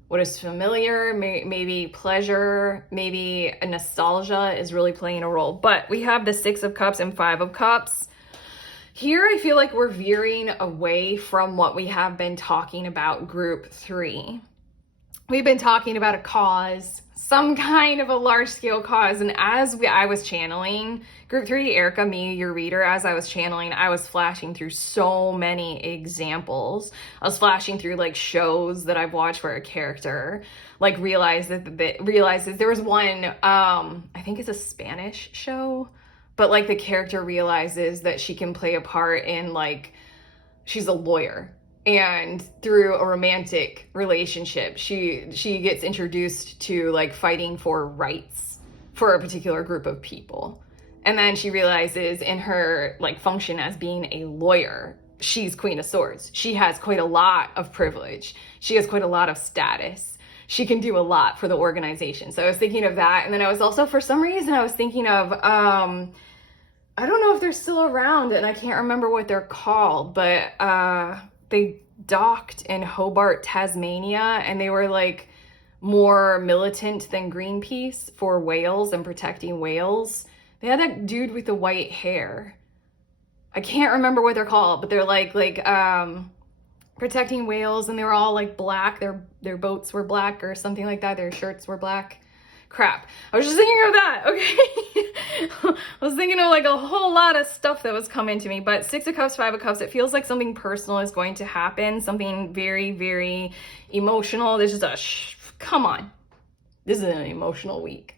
What is familiar, maybe pleasure, maybe a nostalgia is really playing a role. But we have the Six of Cups and Five of Cups. Here, I feel like we're veering away from what we have been talking about group 3. We've been talking about a cause, some kind of a large scale cause. And as I was channeling group 3, Erica, me, your reader, as I was channeling, I was flashing through so many examples. I was flashing through like shows that I've watched for a character, like realized that there was one, I think it's a Spanish show, but like the character realizes that she can play a part in, like, she's a lawyer, and through a romantic relationship, she gets introduced to like fighting for rights for a particular group of people. And then she realizes in her like function as being a lawyer, she's Queen of Swords. She has quite a lot of privilege. She has quite a lot of status. She can do a lot for the organization. So I was thinking of that. And then I was also, for some reason, I was thinking of, I don't know if they're still around, and I can't remember what they're called, but they docked in Hobart, Tasmania, and they were like more militant than Greenpeace for whales and protecting whales. They had that dude with the white hair. I can't remember what they're called, but they're like protecting whales, and they were all like black. Their boats were black or something like that. Their shirts were black. Crap. I was just thinking of that, okay? I was thinking of like a whole lot of stuff that was coming to me, but Six of Cups, Five of Cups, it feels like something personal is going to happen, something very, very emotional. This is come on. This is an emotional week.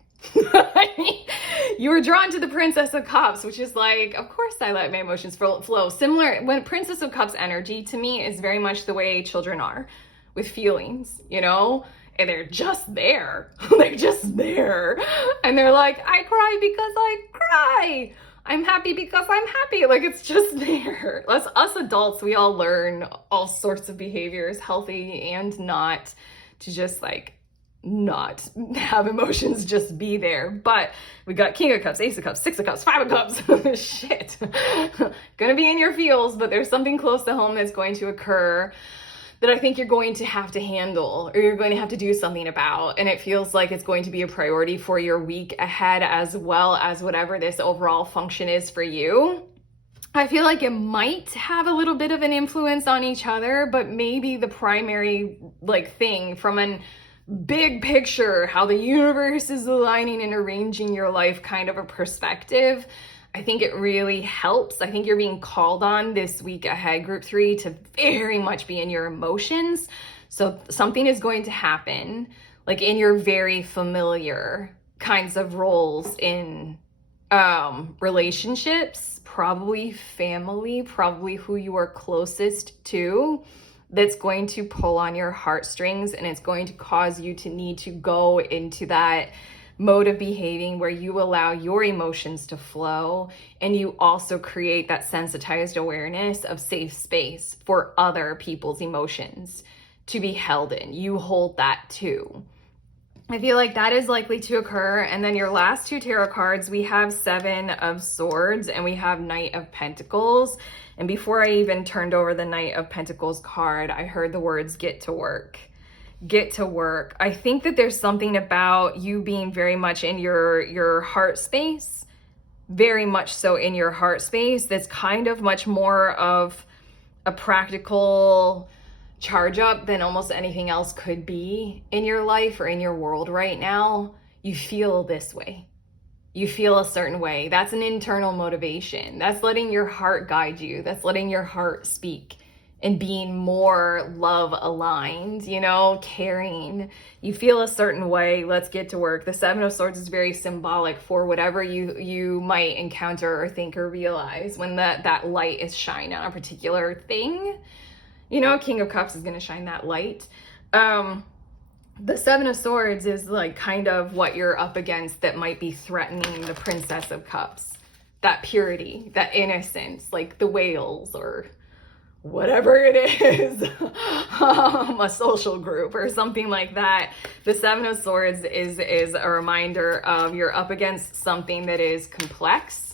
You were drawn to the Princess of Cups, which is like, of course I let my emotions flow. Similar, when Princess of Cups energy to me is very much the way children are with feelings, you know? And they're just there. They're just there. And they're like, I cry because I cry. I'm happy because I'm happy. Like, it's just there. Us adults, we all learn all sorts of behaviors, healthy and not, to just like not have emotions just be there. But we got King of Cups, Ace of Cups, Six of Cups, Five of Cups. Shit. Gonna be in your feels, but there's something close to home that's going to occur that I think you're going to have to handle, or you're going to have to do something about. And it feels like it's going to be a priority for your week ahead, as well as whatever this overall function is for you. I feel like it might have a little bit of an influence on each other, but maybe the primary like thing from an big picture, how the universe is aligning and arranging your life kind of a perspective, I think it really helps. I think you're being called on this week ahead, group 3, to very much be in your emotions. So something is going to happen, like in your very familiar kinds of roles in relationships, probably family, probably who you are closest to, that's going to pull on your heartstrings, and it's going to cause you to need to go into that mode of behaving where you allow your emotions to flow, and you also create that sensitized awareness of safe space for other people's emotions to be held in. You hold that too. I feel like that is likely to occur. And then your last two tarot cards, we have Seven of Swords and we have Knight of Pentacles. And before I even turned over the Knight of Pentacles card, I heard the words get to work. Get to work. I think that there's something about you being very much in your heart space, very much so in your heart space, that's kind of much more of a practical charge up than almost anything else could be in your life or in your world right now. You feel this way. You feel a certain way. That's an internal motivation. That's letting your heart guide you. That's letting your heart speak and being more love aligned, you know, caring. You feel a certain way. Let's get to work. The Seven of Swords is very symbolic for whatever you might encounter or think or realize when that light is shining on a particular thing. You know, King of Cups is going to shine that light. The Seven of Swords is like kind of what you're up against that might be threatening the Princess of Cups. That purity, that innocence, like the whales or whatever it is, a social group or something like that. The Seven of Swords is a reminder of you're up against something that is complex,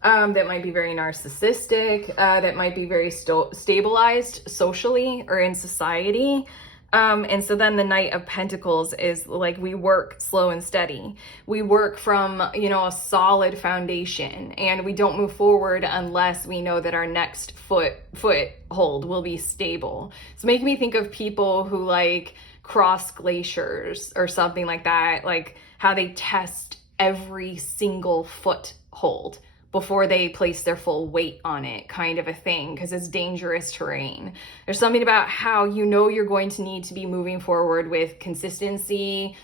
that might be very narcissistic, that might be very stabilized socially or in society. And so then the Knight of Pentacles is like, we work slow and steady. We work from, you know, a solid foundation, and we don't move forward unless we know that our next foothold will be stable. It's making me think of people who like cross glaciers or something like that, like how they test every single foothold before they place their full weight on it, kind of a thing, because it's dangerous terrain. There's something about how you know you're going to need to be moving forward with consistency,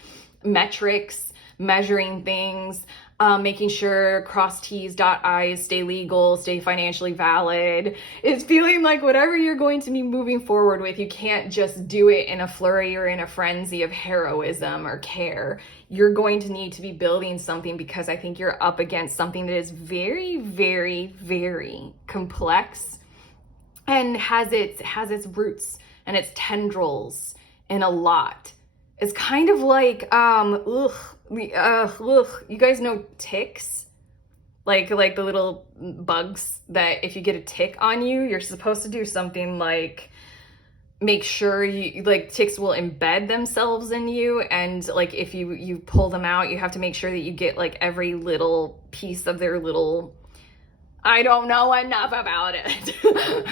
metrics, measuring things, making sure cross T's, dot I's, stay legal, stay financially valid. It's feeling like whatever you're going to be moving forward with, you can't just do it in a flurry or in a frenzy of heroism or care. You're going to need to be building something, because I think you're up against something that is very, very, very complex and has its roots and its tendrils in a lot. It's kind of like, you guys know ticks? Like the little bugs that if you get a tick on you, you're supposed to do something like make sure like ticks will embed themselves in you, and like if you pull them out, you have to make sure that you get like every little piece of their little, I don't know enough about it.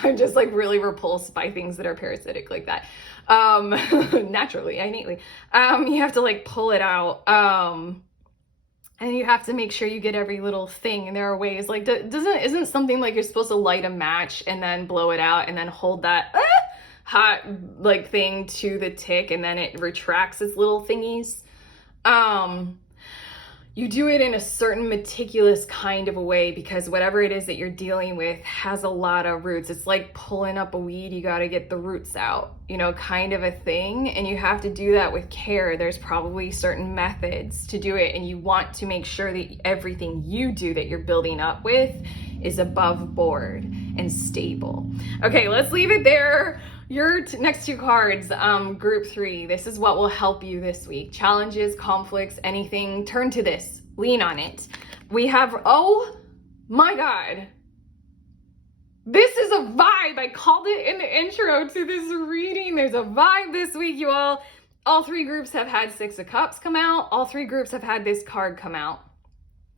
I'm just like really repulsed by things that are parasitic like that. Naturally, innately. You have to like pull it out. And you have to make sure you get every little thing. And there are ways like, isn't something like you're supposed to light a match and then blow it out and then hold that hot like thing to the tick, and then it retracts its little thingies. You do it in a certain meticulous kind of a way, because whatever it is that you're dealing with has a lot of roots. It's like pulling up a weed, you got to get the roots out, you know, kind of a thing. And you have to do that with care. There's probably certain methods to do it, and you want to make sure that everything you do that you're building up with is above board and stable. Okay, let's leave it there. Your next two cards, group 3, this is what will help you this week. Challenges, conflicts, anything, turn to this, lean on it. We have, oh my God, this is a vibe. I called it in the intro to this reading. There's a vibe this week, you all. All 3 groups have had 6 of Cups come out. All 3 groups have had this card come out.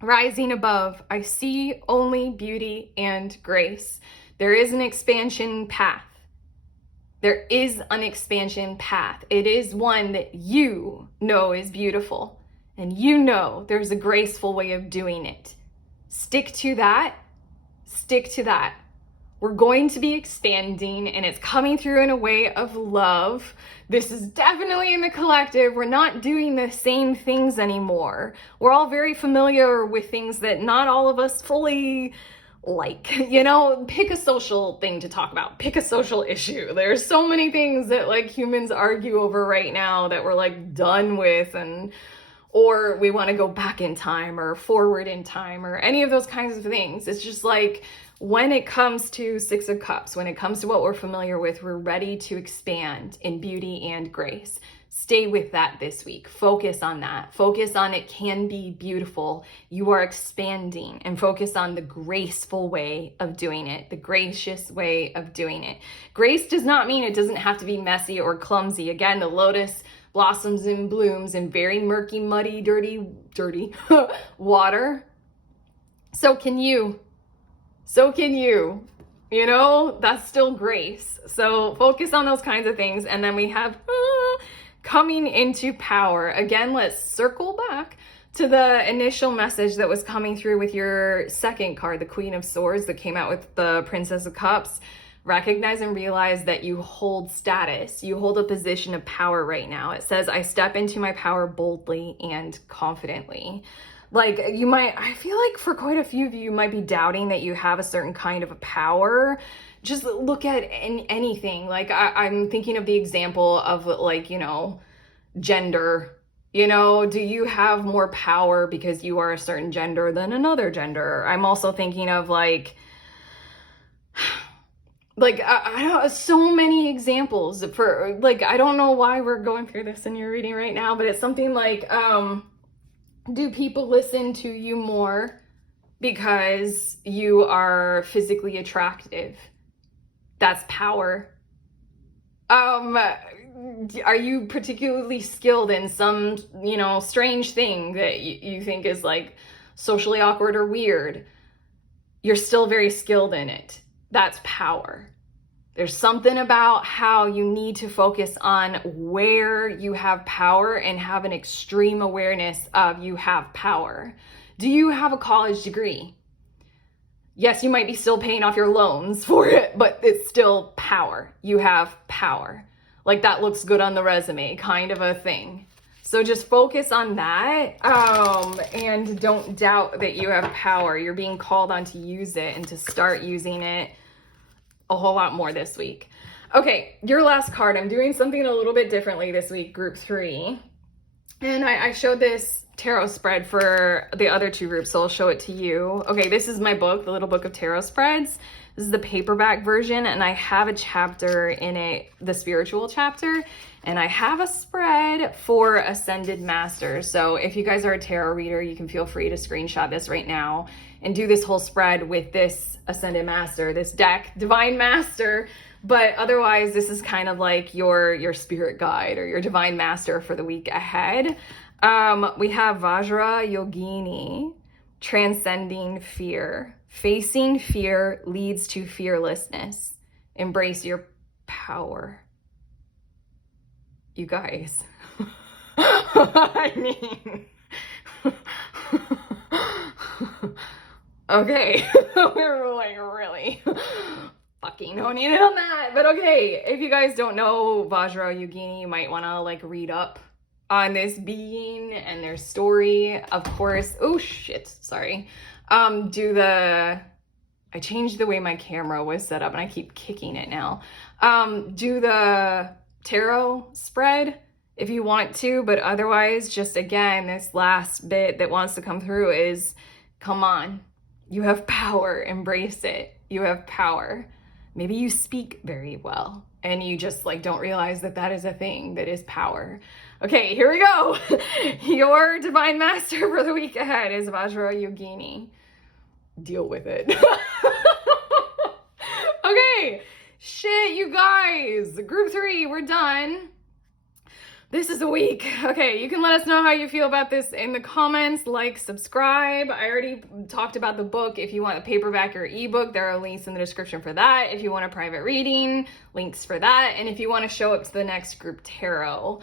Rising above, I see only beauty and grace. There is an expansion path. There is an expansion path. It is one that you know is beautiful, and you know there's a graceful way of doing it. Stick to that. Stick to that. We're going to be expanding, and it's coming through in a way of love. This is definitely in the collective. We're not doing the same things anymore. We're all very familiar with things that not all of us fully like, you know. Pick a social thing to talk about, pick a social issue. There's so many things that like humans argue over right now that we're like done with, and or we want to go back in time or forward in time or any of those kinds of things. It's just like when it comes to 6 of Cups, when it comes to what we're familiar with, we're ready to expand in beauty and grace. Stay with that this week. Focus on that. Focus on it can be beautiful. You are expanding, and focus on the graceful way of doing it, the gracious way of doing it. Grace does not mean it doesn't have to be messy or clumsy. Again, the lotus blossoms and blooms in very murky, muddy, dirty water. So can you. So can you. You know, that's still grace. So focus on those kinds of things. And then we have coming into power. Again, let's circle back to the initial message that was coming through with your second card, the Queen of Swords, that came out with the Princess of Cups. Recognize and realize that you hold status. You hold a position of power right now. It says, I step into my power boldly and confidently. Like I feel like for quite a few of you, you might be doubting that you have a certain kind of a power. Just look at anything. Like I'm thinking of the example of like, you know, gender. You know, do you have more power because you are a certain gender than another gender? I'm also thinking of like I don't, so many examples for like, I don't know why we're going through this in your reading right now, but it's something like, do people listen to you more because you are physically attractive? That's power. Are you particularly skilled in some, you know, strange thing that you think is like socially awkward or weird? You're still very skilled in it. That's power. There's something about how you need to focus on where you have power and have an extreme awareness of you have power. Do you have a college degree? Yes, you might be still paying off your loans for it, but it's still power. You have power. Like that looks good on the resume, kind of a thing. So just focus on that, and don't doubt that you have power. You're being called on to use it and to start using it a whole lot more this week. Okay, your last card. I'm doing something a little bit differently this week, group 3. And I showed this tarot spread for the other 2 groups, so I'll show it to you. Okay, this is my book, The Little Book of Tarot Spreads. This is the paperback version, and I have a chapter in it, the spiritual chapter, and I have a spread for Ascended Masters. So if you guys are a tarot reader, you can feel free to screenshot this right now and do this whole spread with this Ascended Master, this deck, Divine Master. But otherwise, this is kind of like your spirit guide or your Divine Master for the week ahead. We have Vajra Yogini, transcending fear. Facing fear leads to fearlessness. Embrace your power. You guys. I mean, okay, we're like really fucking honing in on that. But okay, if you guys don't know Vajra Yogini, you might want to like read up on this being and their story. Of course, oh shit, sorry. I changed the way my camera was set up and I keep kicking it now. Do the tarot spread if you want to, but otherwise, just again, this last bit that wants to come through is, come on, you have power, embrace it. You have power. Maybe you speak very well and you just like don't realize that that is a thing that is power. Okay, here we go. Your Divine Master for the week ahead is Vajra Yogini. Deal with it. Okay, shit, you guys. Group 3, we're done. This is a week. Okay, you can let us know how you feel about this in the comments. Like, subscribe. I already talked about the book. If you want a paperback or ebook, there are links in the description for that. If you want a private reading, links for that. And if you want to show up to the next group tarot,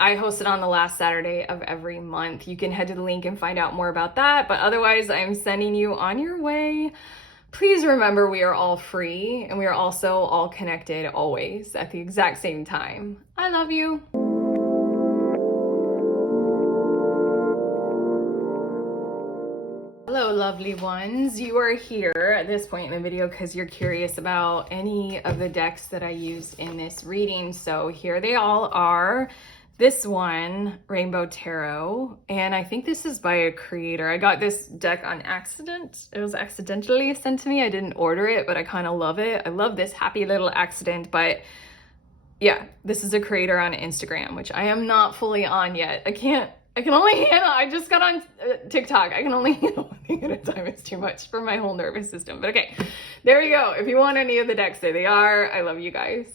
I host it on the last Saturday of every month. You can head to the link and find out more about that. But otherwise, I'm sending you on your way. Please remember, we are all free and we are also all connected always at the exact same time. I love you. Hello, lovely ones. You are here at this point in the video because you're curious about any of the decks that I used in this reading. So here they all are. This one, Rainbow Tarot, and I think this is by a creator. I got this deck on accident. It was accidentally sent to me. I didn't order it, but I kind of love it. I love this happy little accident, but yeah, this is a creator on Instagram, which I am not fully on yet. I can only handle, I just got on TikTok. I can only handle one thing at a time. It's too much for my whole nervous system. But okay, there you go. If you want any of the decks, there they are. I love you guys.